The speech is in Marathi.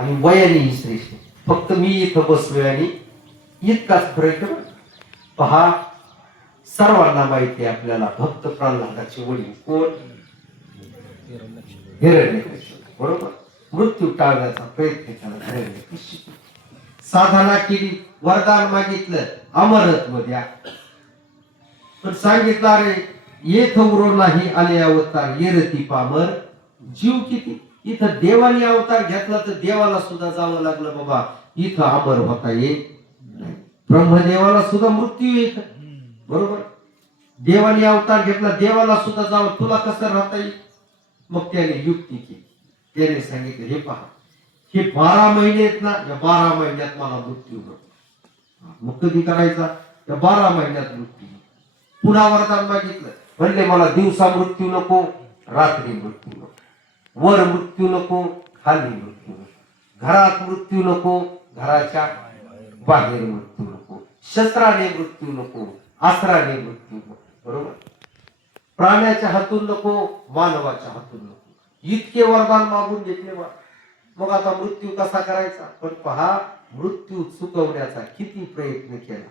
आणि वयाने श्रेष्ठ. फक्त मी इथं बसलोय आणि इतकाच फरक आहे. पहा, सर्वांना माहिती आहे आपल्याला भक्त प्रल्हादाचे वडील कोण? हिरण्यकशिपू. बरोबर. मृत्यू टाळण्याचा प्रयत्न केला हिरण्यकशिपू. साधना केली, वरदान मागितलं, अमरत्व द्या. पण सांगितलं अरे येथ उरो नाही आले अवतार, येरती पामर जीव किती. इथं देवाने अवतार घेतला तर देवाला सुद्धा जावं लागलं बाबा, इथं अमर होता येत नाही. ब्रह्मदेवाला सुद्धा मृत्यू येत. बरोबर. देवाने अवतार घेतला, देवाला सुद्धा जावं, तुला कसं राहता येईल? मग त्याने युक्ती केली. त्याने सांगितलं हे पहा, हे 12 महिने आहेत ना, या 12 महिन्यात मला मृत्यू होतो. मग कधी करायचा? या 12 महिन्यात मृत्यू. पुन्हा वरदान मागितलं, म्हणले मला दिवसा मृत्यू नको, रात्री मृत्यू नको, वर मृत्यू नको, खाली मृत्यू नको, घरात मृत्यू नको, घराच्या बाहेर मृत्यू नको, शस्त्राने मृत्यू नको, अस्त्राने मृत्यू नको. बरोबर. प्राण्याच्या हातून नको, मानवाच्या हातून नको. इतके वरदान मागून घेतले. मग आता मृत्यू कसा करायचा? पण पहा, मृत्यू चुकवण्याचा किती प्रयत्न केला.